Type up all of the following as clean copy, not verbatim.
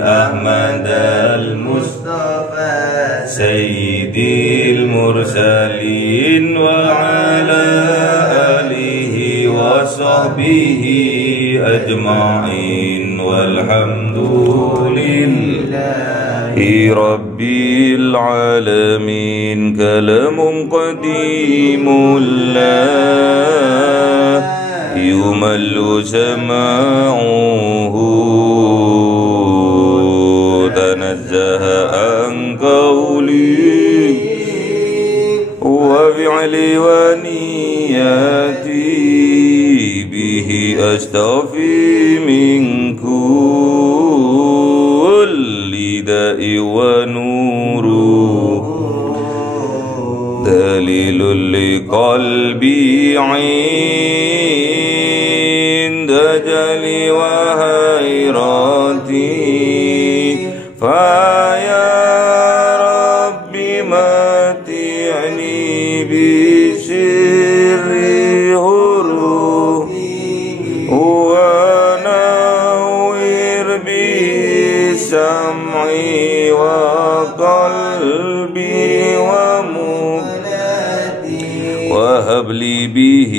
أحمد المصطفى سيد المرسلين وعلى آله وصحبه أجمعين والحمد لله رب العالمين. كلام قديم لا يمل سماعه تنزه عن قولي وفعلي ونياتي به أستوفي من كل داء ونور دليل لقلبي عند جلي وهيرتي فيا ربي متعني بسر حروفي ونور بسمعي وقلبي وهب لي به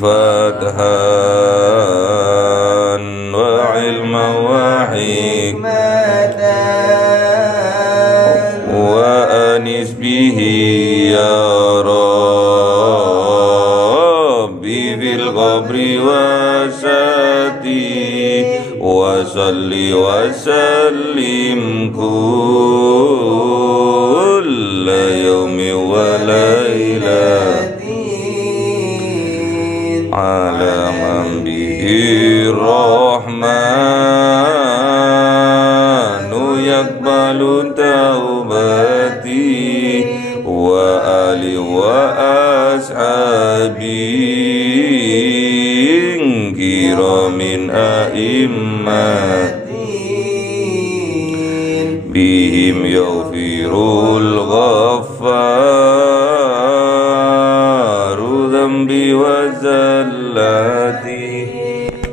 فتحا وعلما وحكمة وأنس به يا ربي في القبر وساتي وصل وسلم كل يوم وليلة على من به الرحمن يقبل توبتي وآلي وأصحابي كرام أئمتي بهم يغفر الغفار ذنبي وزلاتي.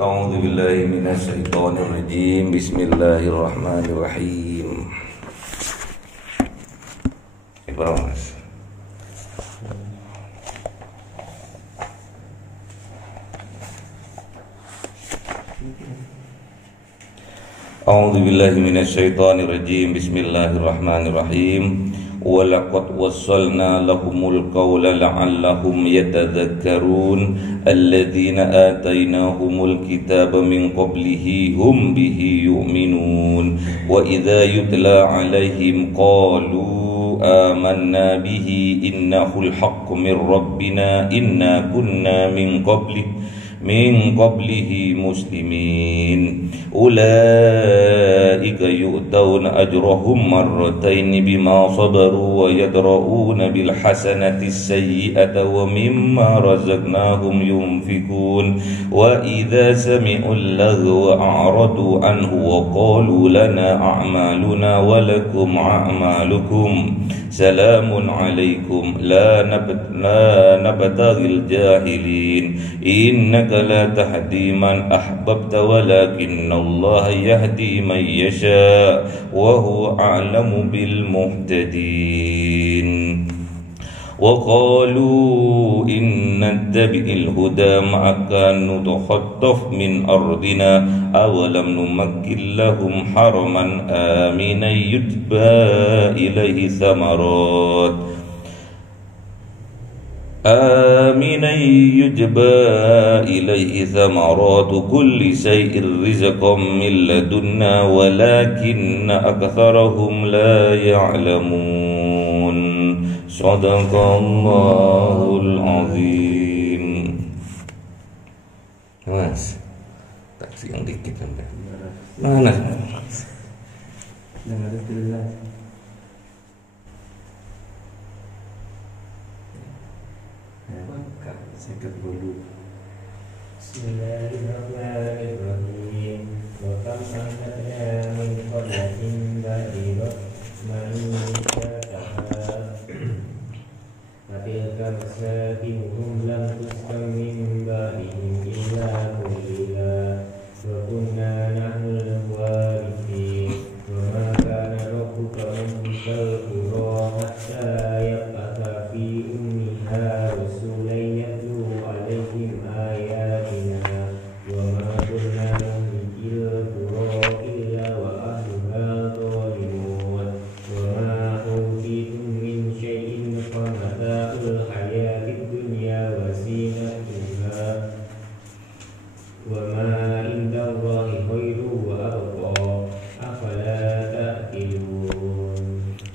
أعوذ بالله من الشيطان الرجيم. بسم الله الرحمن الرحيم. أعوذ بالله من الشيطان الرجيم. بسم الله الرحمن الرحيم. ولقد وصلنا لهم القول لعلهم يتذكرون الذين آتيناهم الكتاب من قبله هم به يؤمنون وإذا يتلى عليهم قالوا آمنا به إنه الحق من ربنا إنا كنا من قبله مسلمين أولئك يؤتون أجرهم مرتين بما صبروا ويدرؤون بالحسنة السيئة ومما رزقناهم ينفقون وإذا سمعوا اللغو أعرضوا عنه وقالوا لنا أعمالنا ولكم أعمالكم سلام عليكم لا نبتغي الجاهلين إنك لا تهدي من أحببت ولكن الله يهدي من يشاء وهو أعلم بالمهتدين. وقالوا إن نتبع الهدى معك نتخطف من أرضنا أولم نمكن لهم حرما آمنا يجبى إليه ثمرات كل شيء رزقا من لدنا ولكن أكثرهم لا يعلمون. صدق الله العظيم. Mas, taksi yang dikit sampai mana? Sekat dulu. Bismillahirrahmanirrahim. Wa kam anzalna min qaryatin ba'idhat manikaha fatilka masakinuhum lam tuskan min ba'dihim illa qalila wa kunna nahnul warithin.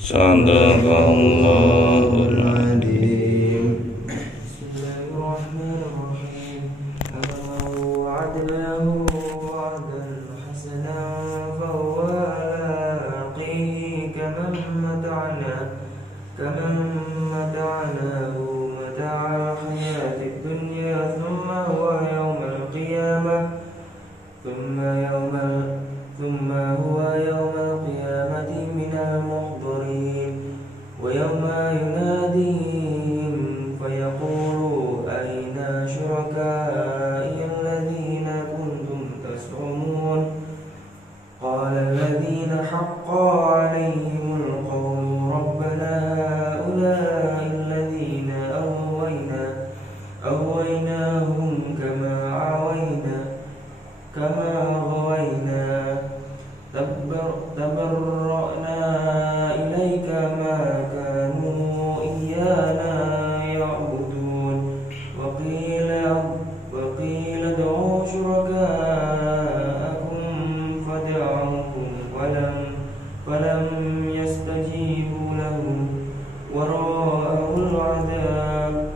Sadaqallahul adzim. Bismillahirrahmanirrahim. Faman wa'adna lahu wa'dan hasanan fahuwa laqihi kaman mata'nahu mata'al hayatid dunya thumma huwa yawmal qiyamati minal muhdarin wa yawma yunadihim fayaqulu ayna syuraka'i alladhina kuntum tas'umun qala alladhina haqqa 'alayhimul qawlu rabbana ha'ula'i alladhina aghwaynahum kama aghwayna tabarra'na ilayka ma kanu iyyana ya'budun wa qila ad'u syuraka'akum fad'uhum falam yastajibu lahum wa ra'awul 'adab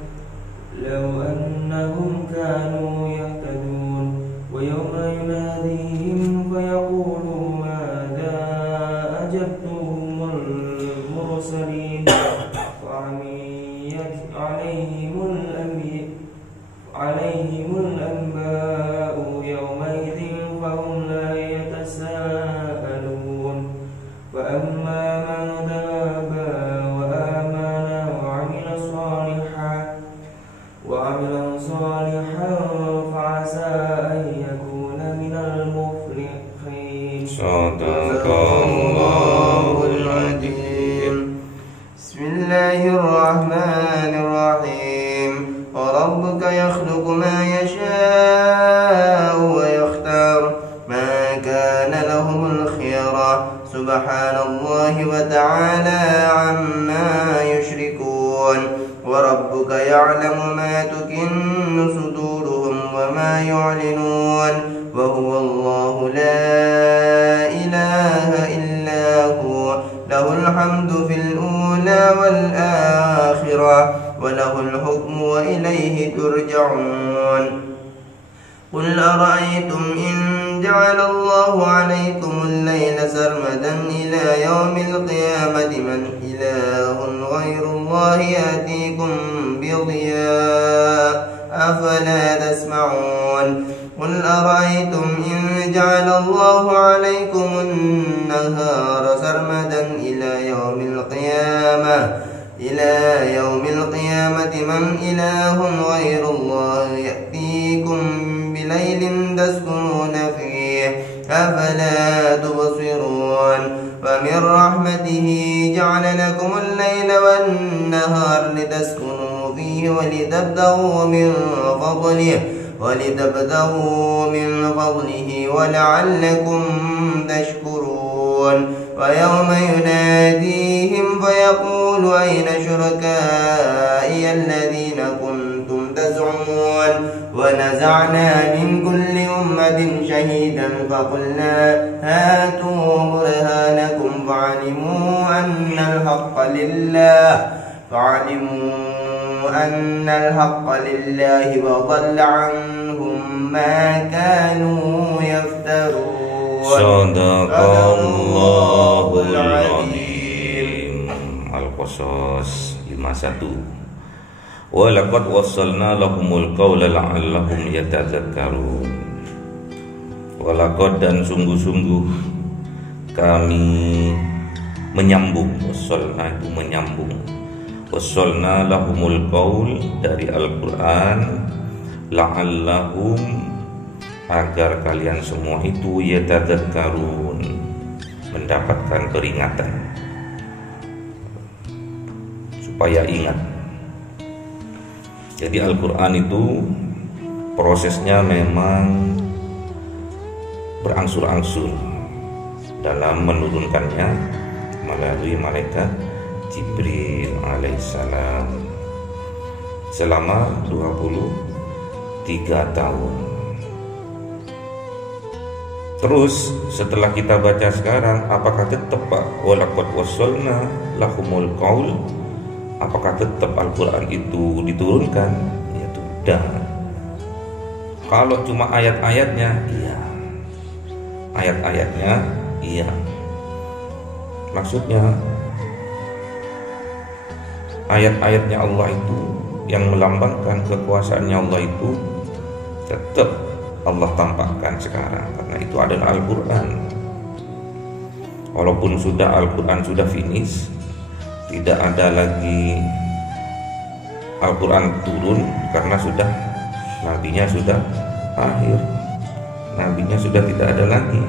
law annahum kanu yahtadun wa yawma yunadihim fayaqulu madza ajabtumul mursalin fa'amiyat 'alayhimul anba'u yawmaidhin fahum la yatasaalun wa amma man taba wa amana wa 'amila salihan fa'asa an yakuna minal muflihin. Sadaqallahul adzim. Bismillahirrahmanirrahim. Wa rabbuka yakhluqu ma yasha'u wa yakhtar ma kana lahumul khiyara subhanallahi wa ta'ala amma yushrikun. وربك يعلم ما تكن صدورهم وما يعلنون وهو الله لا إله إلا هو له الحمد في الأولى والآخرة وله الحكم وإليه ترجعون قل أرأيتم إن جعل الله عليكم الليل سرمدا إلى يوم القيامة من إله غير الله يأتيكم بضياء أفلا تسمعون قل أرأيتم إن جعل الله عليكم النهار سرمدا إلى يوم القيامة من إله غير الله يأتيكم بليل تسكنون فيه أفلا تبصرون ومن رحمته جعل لكم الليل والنهار لتسكنوا فيه ولتبتغوا من فضله ولعلكم تشكرون ويوم يناديهم فيقول أين شركائي الذين كنتم تزعمون ونزعنا من كل أمة شهيدا فقلنا هاتوا برهانكم فعلموا أن الحق لله وضل عنهم ما كانوا يفترون. Sadaqallahul adzim. Al-Qasas 51. Wa laqad wassalna lahumul qawla la'allahum yatadzakkarun. Wa laqad dan sungguh-sungguh kami menyambung, wassalna itu menyambung. Wassalna lahumul qaul dari Al-Qur'an la'allahum agar kalian semua itu yatadzakkarun mendapatkan peringatan supaya ingat. Jadi Al-Quran itu prosesnya memang berangsur-angsur dalam menurunkannya melalui malaikat Jibril alaihissalam selama 23 tahun. Terus setelah kita baca sekarang, apakah tetap Pak walaqad wassalna lahumul qaul? Apakah tetap Al-Quran itu diturunkan? Ya tidak. Kalau cuma ayat-ayatnya, iya. Ayat-ayatnya, iya. Maksudnya ayat-ayatnya Allah itu yang melambangkan kekuasaannya Allah itu tetap Allah tampakkan sekarang, karena itu adalah Al-Quran. Walaupun Al-Quran sudah finish, tidak ada lagi Al-Quran turun karena nabinya sudah akhir, nabinya sudah tidak ada lagi.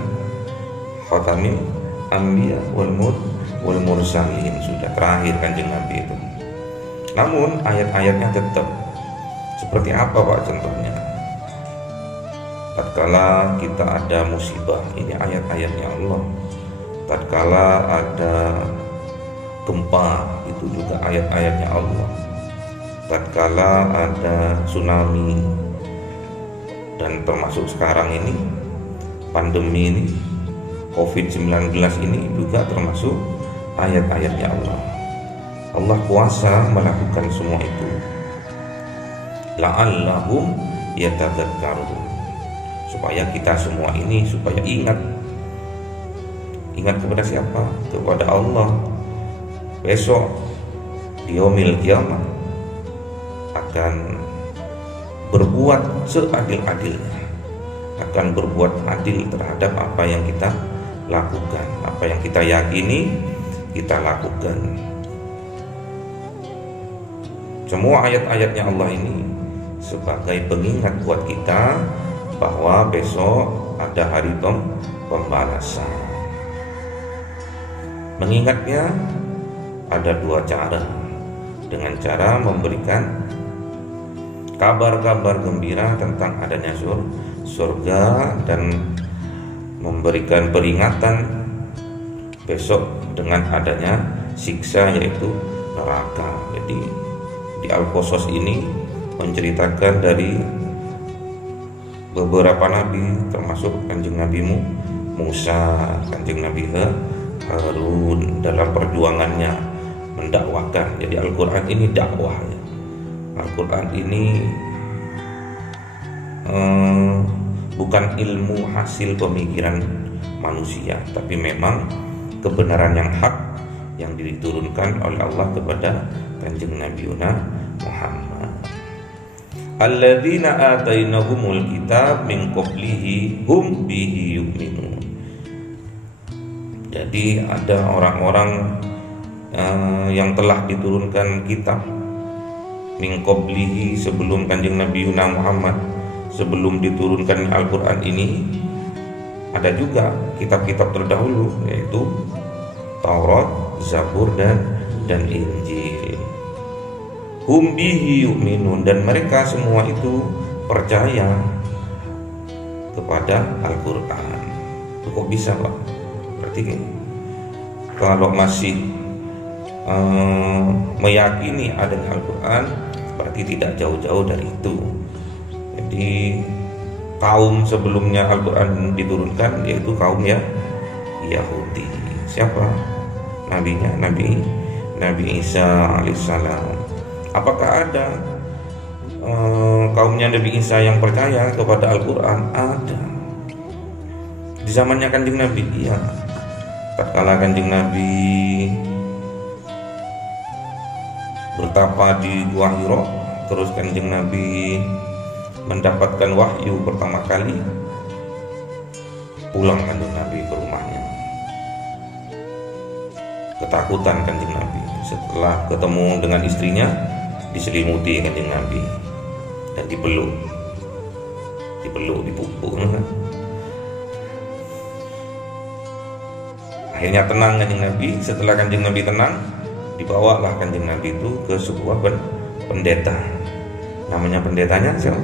Khatamil Anbiya wal Mursalin, sudah terakhir kanjeng Nabi itu. Namun ayat-ayatnya tetap. Seperti apa Pak contohnya? Tatkala kita ada musibah, ini ayat-ayatnya Allah. Tatkala ada gempa, itu juga ayat-ayatnya Allah. Tatkala ada tsunami, dan termasuk sekarang ini pandemi ini COVID-19 ini juga termasuk ayat-ayatnya Allah. Allah kuasa melakukan semua itu. La'allahum yatadzakkarun, supaya kita semua ini supaya ingat kepada siapa? Kepada Allah. Besok di yaumil kiamah akan berbuat seadil-adilnya, akan berbuat adil terhadap apa yang kita lakukan, apa yang kita yakini kita lakukan. Semua ayat-ayatnya Allah ini sebagai pengingat buat kita bahwa besok ada hari pembalasan. Mengingatnya ada dua cara. Dengan cara memberikan kabar-kabar gembira tentang adanya surga, dan memberikan peringatan besok dengan adanya siksa, yaitu neraka. Jadi di Al-Qasas ini menceritakan dari beberapa nabi, termasuk kanjeng Nabi Musa, kanjeng Nabi Harun dalam perjuangannya mendakwakan. Jadi Al-Quran ini dakwah. Al-Quran ini bukan ilmu hasil pemikiran manusia, tapi memang kebenaran yang hak yang diturunkan oleh Allah kepada kanjeng Nabi Muhammad. Alladzina atainahumul kitab min qablihi hum bihi yu'minun. Jadi ada orang-orang yang telah diturunkan kitab min qablihi, sebelum kanjeng Nabi Muhammad, sebelum diturunkan Al-Quran ini, ada juga kitab-kitab terdahulu, yaitu Taurat, Zabur, dan Injil. Hum bihi yu'minun, dan mereka semua itu percaya kepada Al-Quran. Itu kok bisa Pak? Berarti kalau masih meyakini adanya Al-Quran, berarti tidak jauh-jauh dari itu. Jadi kaum sebelumnya Al-Quran diturunkan, yaitu kaum Yahudi. Siapa nabinya? Nabi Isa alaihissalam. Apakah ada kaumnya Nabi Isa yang percaya kepada Al-Quran? Ada. Di zamannya kanjeng Nabi, iya. Tatkala kanjeng Nabi bertapa di Gua Hira, terus kanjeng Nabi mendapatkan wahyu pertama kali, pulang kanjeng Nabi ke rumahnya. Ketakutan kanjeng Nabi setelah ketemu dengan istrinya, diselimuti kanjeng Nabi dan dipeluk, dipupuk. Akhirnya tenang kanjeng Nabi. Setelah kanjeng Nabi tenang, dibawalah kanjeng Nabi itu ke sebuah pendeta. Namanya pendetanya siapa?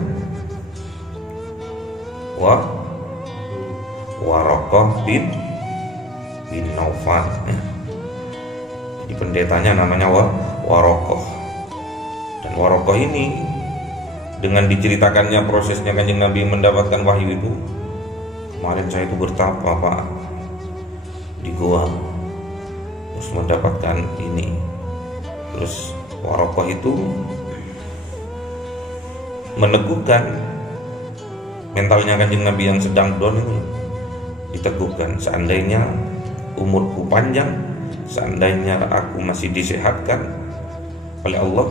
Waraqah bin Naufal. Jadi pendetanya namanya Waraqah. Dan Waraqah ini dengan diceritakannya prosesnya kanjeng Nabi mendapatkan wahyu itu, kemarin saya itu bertapa Pak di gua, terus mendapatkan ini. Terus Waraqah itu meneguhkan mentalnya Kanjeng Nabi yang sedang down itu, diteguhkan, seandainya umurku panjang, seandainya aku masih disehatkan oleh Allah,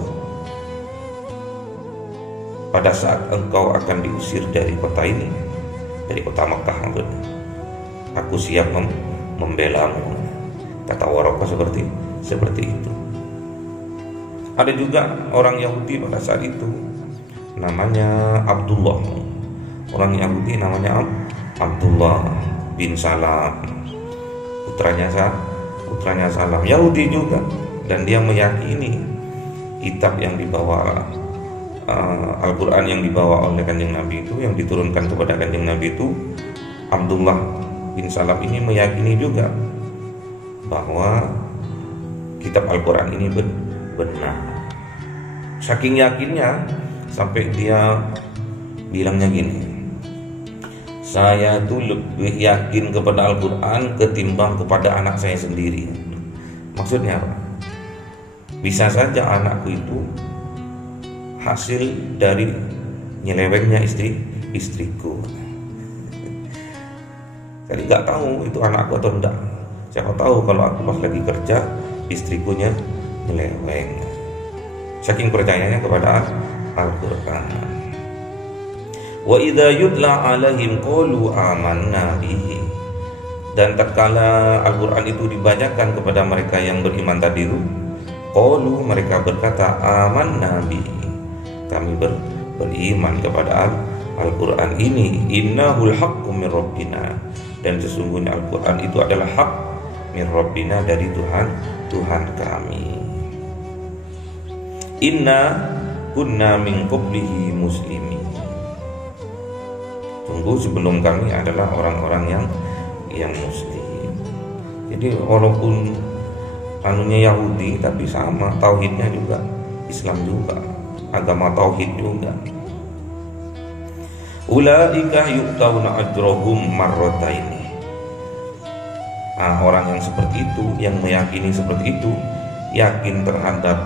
pada saat engkau akan diusir dari kota ini, dari kota Makkah maksudnya, aku siap membelamu. Kata Waraqah seperti itu. Ada juga orang Yahudi pada saat itu, namanya Abdullah. Orang Yahudi namanya Abdullah bin Salam, putranya Salam, Yahudi juga, dan dia meyakini kitab yang dibawa Al-Quran yang dibawa oleh Kanjeng Nabi itu, yang diturunkan kepada Kanjeng Nabi itu, Abdullah bin Salam ini meyakini juga bahwa kitab Al-Quran ini benar. Saking yakinnya sampai dia bilangnya gini, saya tuh lebih yakin kepada Al-Quran ketimbang kepada anak saya sendiri. Maksudnya apa? Bisa saja anakku itu hasil dari nyelewengnya istriku. Jadi nggak tahu itu anakku atau enggak. Siapa tahu kalau aku pas lagi kerja istrikunya nyeleweng. Saking percayanya kepada Al-Quran. Wa idza yutla alaihim qalu amanna bihi. Dan tatkala Al-Quran itu dibacakan kepada mereka yang beriman tadi itu, qalu, mereka berkata, amanna bihi, kami beriman kepada Al-Quran ini, innahul haqqu min rabbina, dan sesungguhnya Al-Quran itu adalah hak min rabbina, dari Tuhan kami. Inna kunna min qablihi muslimin. Tunggu, sebelum kami adalah orang-orang yang muslim. Jadi walaupun anunya Yahudi tapi sama tauhidnya juga Islam juga, agama tauhid juga. Ulaika yu'tauna ajrahum marrataini. Orang yang seperti itu, yang meyakini seperti itu, yakin terhadap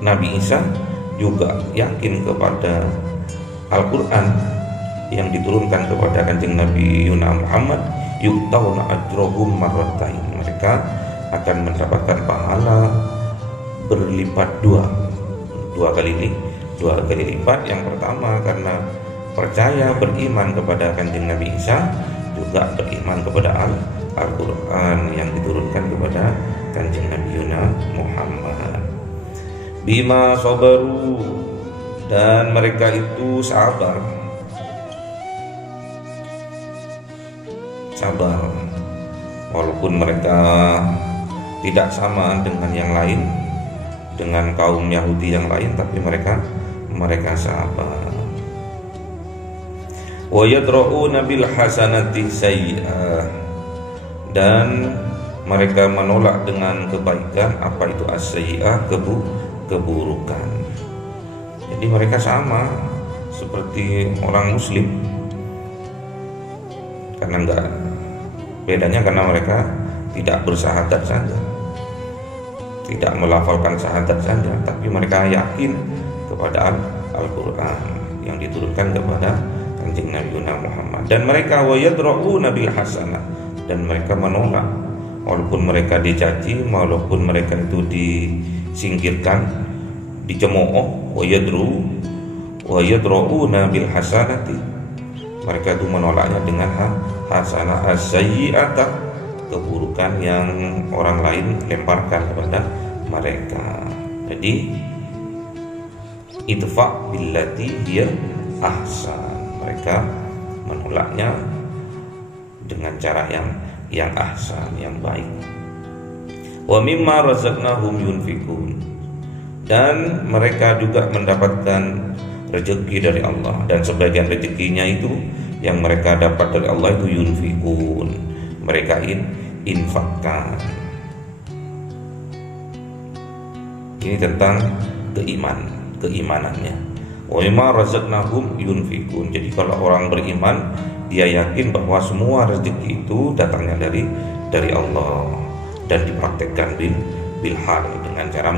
Nabi Isa, juga yakin kepada Al-Quran yang diturunkan kepada Kanjeng Nabi Muhammad, yu'tauna ajrahum marratain, mereka akan mendapatkan pahala berlipat dua kali lipat. Yang pertama karena percaya beriman kepada Kanjeng Nabi Isa, juga beriman kepada Al-Quran yang diturunkan kepada Kanjeng Nabi Muhammad. Bima sabaru, dan mereka itu sabar walaupun mereka tidak sama dengan yang lain, dengan kaum Yahudi yang lain, tapi mereka sabar. Wa yadra'una bil hasanati sayyi'ah, dan mereka menolak dengan kebaikan apa itu as-sayyi'ah, keburukan. Jadi mereka sama seperti orang muslim, karena bedanya karena mereka tidak bersyahadat saja, tidak melafalkan syahadat saja, tapi mereka yakin kepada Al-Quran yang diturunkan kepada Kanjeng Nabi Muhammad. Dan mereka wa yadra'una bil hasanah, dan mereka menolak walaupun mereka dicaci, walaupun mereka itu disingkirkan, dicemooh, wa yadra'una bil hasanati, mereka itu menolaknya dengan hasanah, as-sayyi'ata, keburukan yang orang lain lemparkan kepada mereka. Jadi idfa' billati hiya ahsan, mereka menolaknya dengan cara yang ahsan, yang baik. Wa mimma razaqnahum yunfikun, dan mereka juga mendapatkan rezeki dari Allah, dan sebagian rezekinya itu yang mereka dapat dari Allah itu yunfikun, mereka infakkan. Ini tentang keimanannya. Wa mimma razaqnahum yunfikun. Jadi kalau orang beriman dia yakin bahwa semua rezeki itu datangnya dari Allah dan dipraktekkan bil hal dengan cara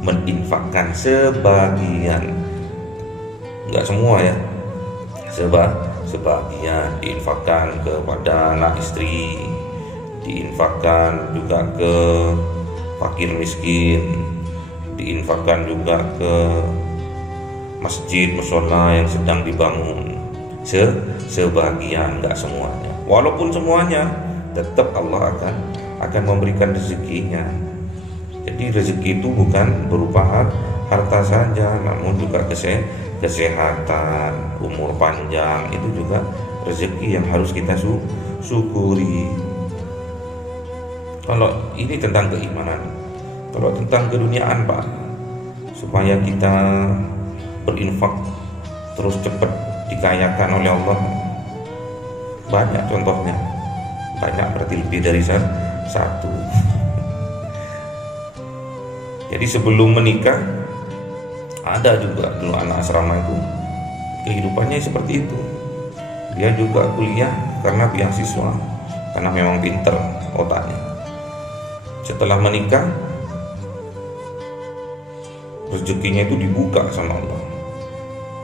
meninfakkan sebagian, enggak semua ya, sebagian diinfakkan kepada anak istri, diinfakkan juga ke fakir miskin, diinfakkan juga ke masjid musola yang sedang dibangun. Sebagian, enggak semuanya. Walaupun semuanya, tetap Allah akan memberikan rezekinya. Jadi rezeki itu bukan berupa harta saja, namun juga kesehatan, umur panjang, itu juga rezeki yang harus kita syukuri. Kalau ini tentang keimanan. Kalau tentang keduniaan, Pak, supaya kita berinfak terus cepat dikayakan oleh Allah, banyak contohnya. Banyak berarti lebih dari satu. Jadi sebelum menikah ada juga dulu anak asrama itu kehidupannya seperti itu. Dia juga kuliah karena beasiswa, karena memang pinter otaknya. Setelah menikah, rezekinya itu dibuka sama Allah.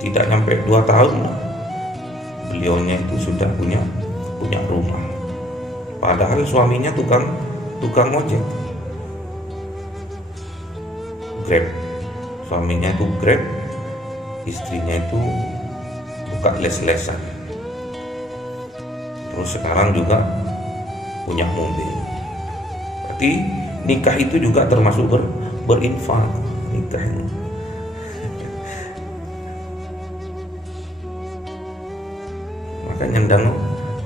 Tidak nyampe 2 tahun beliaunya itu sudah punya rumah. Padahal suaminya tukang ojek, Grab. Suaminya itu Grab, istrinya itu buka les-lesan. Terus sekarang juga punya mobil. Berarti nikah itu juga termasuk berinfak. Nikah ini makanya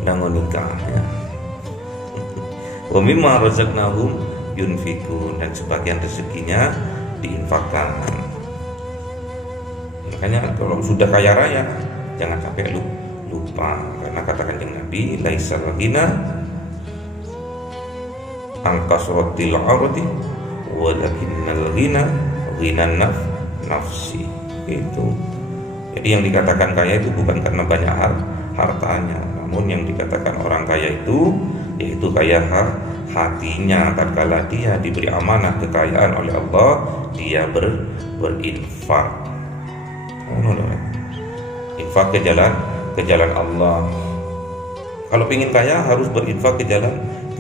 dango nikah ya. Wa mimma razaqnahum yunfikun, dan sebagian rezekinya diinfakkan. Makanya kalau sudah kaya raya jangan sampai lupa, karena kata Kanjeng Nabi, laisal ghina an kasratil ardi walakinnal ghina ghinan nafsi. Itu. Jadi yang dikatakan kaya itu bukan karena banyak hartanya, namun yang dikatakan orang kaya itu yaitu kaya hatinya. Tatkala dia diberi amanah kekayaan oleh Allah, dia berinfak. Infak ke jalan Allah. Kalau ingin kaya harus berinfak ke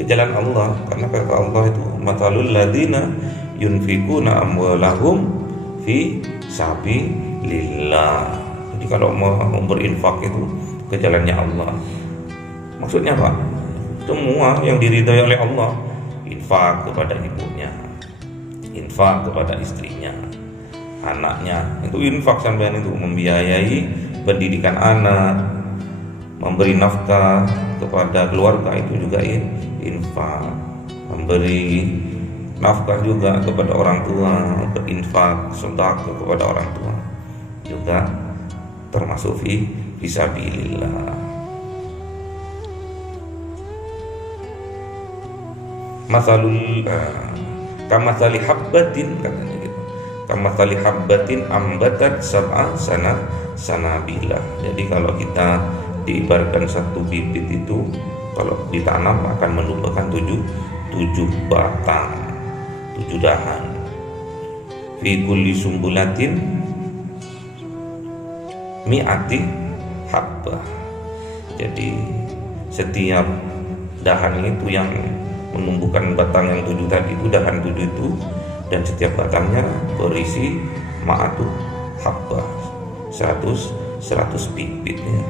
jalan Allah, karena kata Allah itu matalul ladina yunfikuna amwalahum fi sabilillah. Jadi kalau mau berinfak itu ke jalannya Allah, maksudnya apa? Semua yang diridhai oleh Allah, infak kepada ibunya, infak kepada istrinya, anaknya, itu infak. Sampean itu membiayai pendidikan anak, memberi nafkah kepada keluarga, itu juga infak. Memberi nafkah juga kepada orang tua, berinfak, sedekah kepada orang tua, juga termasuk fisabilillah. Masalul kamatsali habbatin, katanya gitu. Kamatsali habbatin ambatat sab'a sanabila. Jadi kalau kita diibaratkan satu bibit itu, kalau ditanam akan menumbuhkan 7 batang, 7 dahan. Fi kulli sumbulatin mi'ati habbah. Jadi setiap dahan itu yang menumbuhkan batang yang 7 tadi itu, dahan 7 itu, dan setiap batangnya berisi ma'atu habbah, 100 bibitnya.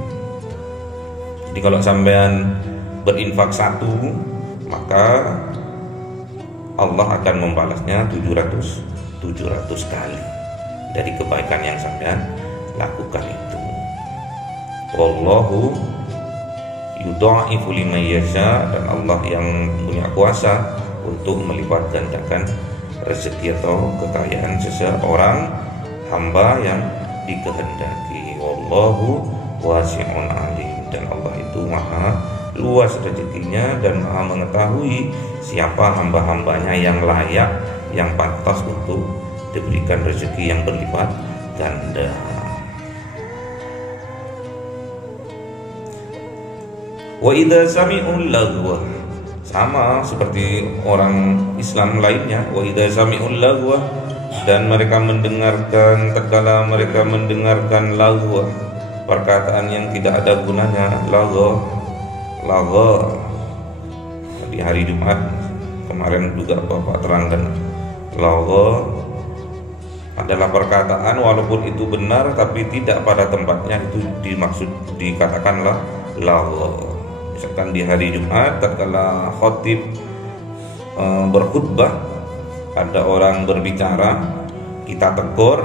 Jadi kalau sampean berinfak 1, maka Allah akan membalasnya 700 kali dari kebaikan yang sampean lakukan itu. Wallahu yudha'ifu liman yasha, dan Allah yang punya kuasa untuk melipat gandakan rezeki atau kekayaan seseorang hamba yang dikehendaki. Wallahu wasi'un alim, dan Allah itu maha luas rezekinya dan maha mengetahui siapa hamba-hambanya yang layak, yang pantas untuk diberikan rezeki yang berlipat ganda. Wa idza sami'ul lagwa, sama seperti orang Islam lainnya. Wa idza sami'ul lagwa, dan mereka mendengarkan, tatkala mereka mendengarkan lagwa, perkataan yang tidak ada gunanya. Lagwa di hari Jumat kemarin juga Bapak terangkan, lagwa adalah perkataan walaupun itu benar tapi tidak pada tempatnya, itu dimaksud dikatakanlah lagwa. Misalkan di hari Jumat tatkala khatib berkhutbah, ada orang berbicara, kita tegur,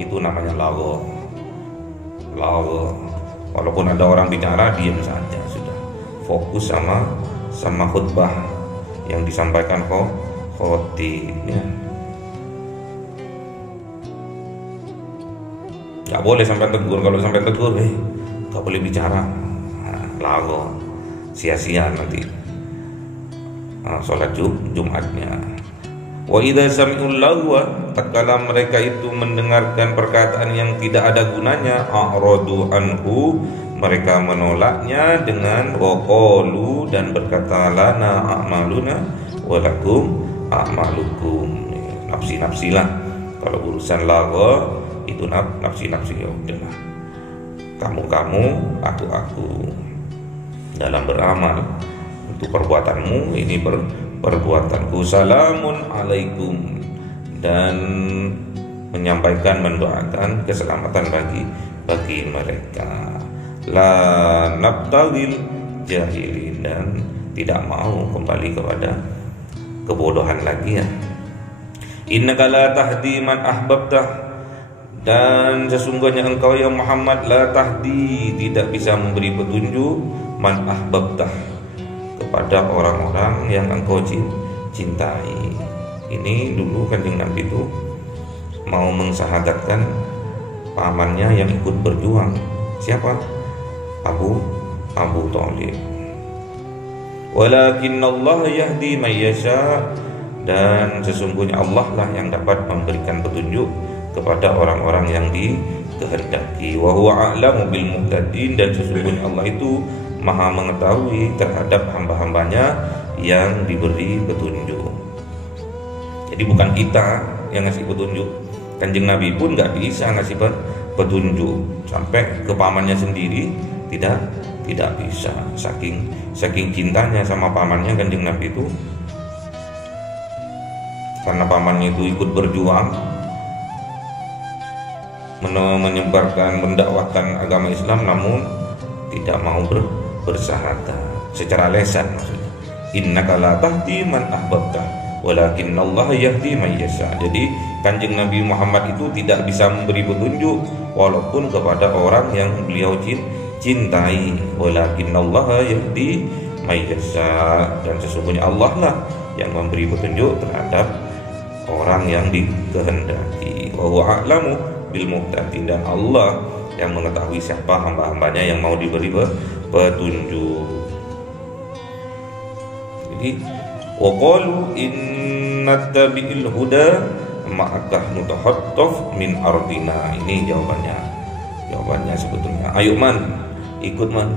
itu namanya lagwa. Walaupun ada orang bicara, diam saja sudah, fokus sama khutbah yang disampaikan khatib ya. Gak boleh sampai tegur. Kalau sampai tegur, gak boleh bicara, lagwa, sia-sia nanti sholat Jumatnya. Wa idza sami'ul lagwa, tatkala mereka itu mendengarkan perkataan yang tidak ada gunanya, a'radu anhu, mereka menolaknya dengan waqalu, dan berkata lana a'maluna wa lakum a'malukum. Nafsi-nafsilah. Kalau urusan lagwa itu nafsi-nafsi, ya udahlah, kamu, aku dalam beramal. Untuk perbuatanmu, ini perbuatanku. Salamun alaikum, dan menyampaikan, mendoakan keselamatan bagi mereka. La nabtagil jahilin, dan tidak mau kembali kepada kebodohan lagi ya. Innaka la tahdi man ahbabtah, dan sesungguhnya engkau ya Muhammad, la tahdi, tidak bisa memberi petunjuk, man ahbabtah, kepada orang-orang yang engkau cintai. Ini dulu Kanjeng Nabi itu mau mensyahadatkan pamannya yang ikut berjuang. Siapa? Abu Thalib. Walakinnallaha yahdi may yasha, dan sesungguhnya Allah lah yang dapat memberikan petunjuk kepada orang-orang yang dikehendaki. Wa huwa a'lamu bil muhtadin, dan sesungguhnya Allah itu Maha mengetahui terhadap hamba-hambanya yang diberi petunjuk. Jadi bukan kita yang ngasih petunjuk. Kanjeng Nabi pun nggak bisa ngasih petunjuk sampai ke pamannya sendiri, tidak bisa. Saking cintanya sama pamannya Kanjeng Nabi itu, karena pamannya itu ikut berjuang menyebarkan, mendakwahkan agama Islam, namun tidak mau bersyahadat secara lisan maksudnya. Innaka la tahdi man ahbabta walakinnallaha yahdi may yasha. Jadi Kanjeng Nabi Muhammad itu tidak bisa memberi petunjuk walaupun kepada orang yang beliau cintai. Walakinnallaha yahdi may yasha, dan sesungguhnya Allah lah yang memberi petunjuk terhadap orang yang dikehendaki. Wa huwa a'lamu bil muhtadin, dan Allah yang mengetahui siapa hamba-hambanya yang mau diberi petunjuk. Jadi waqalu innattabi'il huda ma'akah mutahattaf min ardina. Ini jawabannya sebetulnya. Ayo man, ikut man,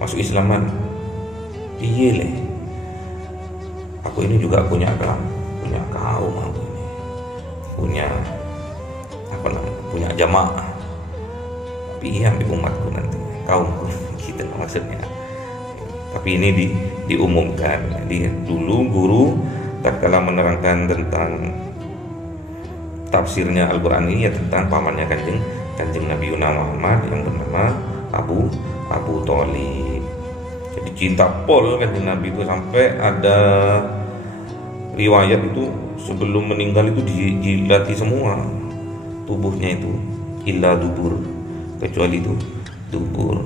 masuk Islam man. Piye le, aku ini juga punya kaum aku ini, punya jamaah, tapi yang di umatku nanti, kaumku gitu maksudnya. Tapi ini diumumkan. Jadi dulu guru tatkala menerangkan tentang tafsirnya Al-Quran ini, ya tentang pamannya kanjeng Nabi Muhammad yang bernama Abu Thalib. Jadi cinta pol kanjeng Nabi itu sampai ada riwayat itu sebelum meninggal itu dilatih semua tubuhnya itu, illa dubur, kecuali itu dubur,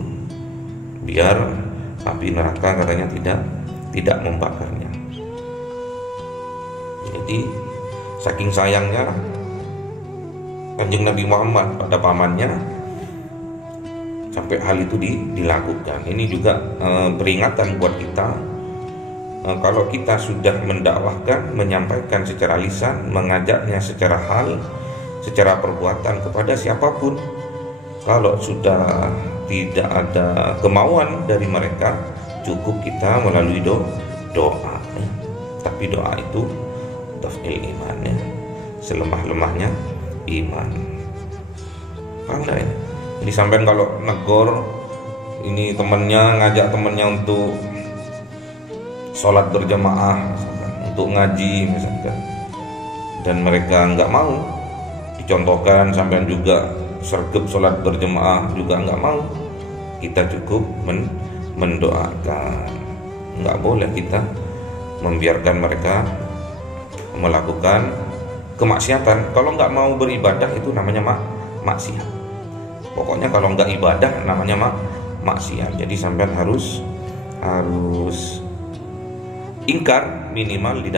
biar api neraka katanya tidak membakarnya. Jadi saking sayangnya kanjeng Nabi Muhammad pada pamannya sampai hal itu dilakukan. Ini juga peringatan buat kita. Kalau kita sudah mendakwahkan, menyampaikan secara lisan, mengajaknya secara hal, secara perbuatan kepada siapapun, kalau sudah tidak ada kemauan dari mereka, cukup kita melalui doa ya. Tapi doa itu tafil imannya, selemah-lemahnya iman. Paham ya? Jadi sampean kalau negor ini temennya, ngajak temennya untuk sholat berjamaah misalkan, untuk ngaji misalkan, dan mereka nggak mau, dicontohkan sampean juga sergap sholat berjamaah juga nggak mau, kita cukup mendoakan. Nggak boleh kita membiarkan mereka melakukan kemaksiatan. Kalau nggak mau beribadah itu namanya maksiat. Pokoknya kalau nggak ibadah namanya maksiat. Jadi sampean harus ingkar minimal di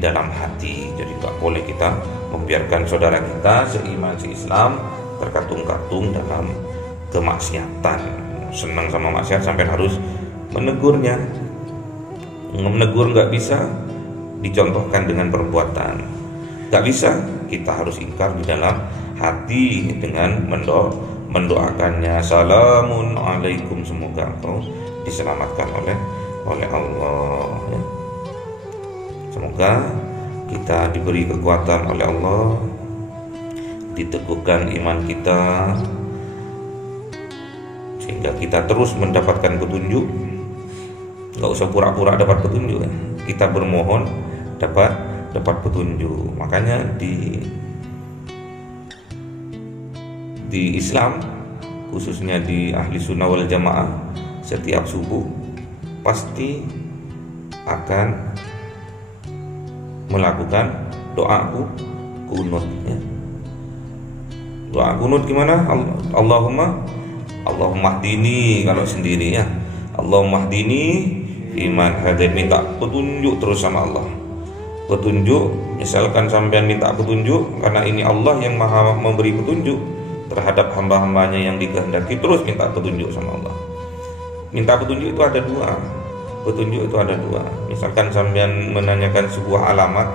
dalam hati. Jadi nggak boleh kita membiarkan saudara kita seiman seislam terkatung-katung dalam kemaksiatan. Senang sama maksiat sampean harus menegurnya. Menegur nggak bisa, dicontohkan dengan perbuatan. Nggak bisa, kita harus ingkar di dalam hati dengan mendoakannya. Salamun alaikum, semoga engkau diselamatkan oleh Allah ya. Semoga kita diberi kekuatan oleh Allah, diteguhkan iman kita, sehingga kita terus mendapatkan petunjuk. Nggak usah pura-pura dapat petunjuk ya. Kita bermohon dapat petunjuk. Makanya di Islam, khususnya di ahli sunnah wal jamaah, setiap subuh pasti akan melakukan doa kunut ya. Doa kunut gimana? Allahumma hdini kalau sendiri ya. Allahumma hdini iman hadid, minta petunjuk terus sama Allah. Petunjuk, misalkan sampean minta petunjuk, karena ini Allah yang maha memberi petunjuk terhadap hamba-hambanya yang dikehendaki, terus minta petunjuk sama Allah. Minta petunjuk itu ada dua. Petunjuk itu ada dua. Misalkan sampean menanyakan sebuah alamat,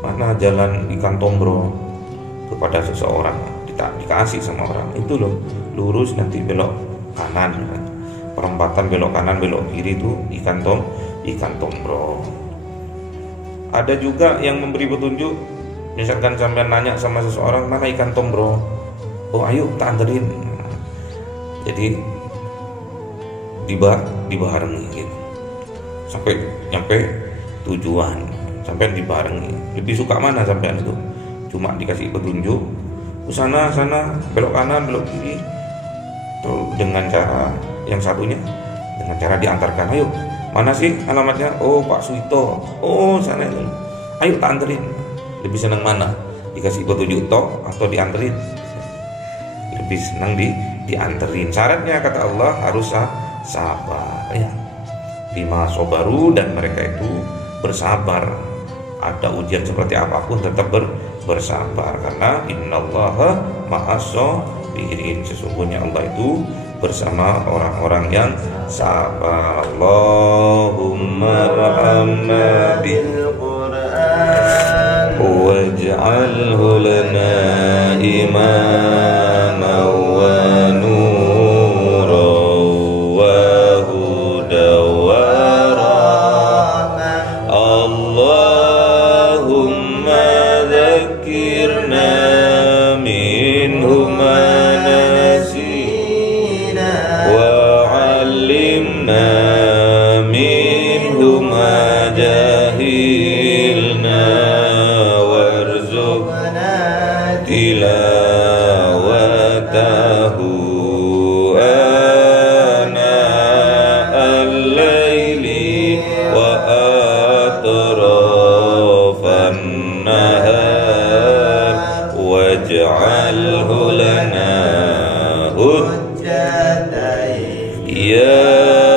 mana jalan ikan tombro, kepada seseorang, dikasih sama orang, itu loh, lurus nanti belok kanan, perempatan belok kanan belok kiri itu ikan tombro. Ada juga yang memberi petunjuk, misalkan sampean nanya sama seseorang, mana ikan tombro, oh ayo tak anterin. Jadi dibarengi gitu sampai nyampe tujuan, sampai dibarengi. Lebih suka mana sampean itu? Cuma dikasih petunjuk ke sana belok kanan belok kiri, tuh dengan cara yang satunya dengan cara diantarkan. Ayo, mana sih alamatnya? Oh Pak Suito, oh sana itu, ayo tak anterin. Lebih senang mana? Dikasih petunjuk toh atau dianterin? Lebih senang dianterin. Syaratnya kata Allah harus sabar ya. Bima sobaru, dan mereka itu bersabar. Ada ujian seperti apapun tetap bersabar, karena innallaha ma'as-sabirin, sesungguhnya Allah itu bersama orang-orang yang sabar. Allahumma rahamna bil Qur'an waj'alhu lana imama wa waj'alhu lana hujjatan ya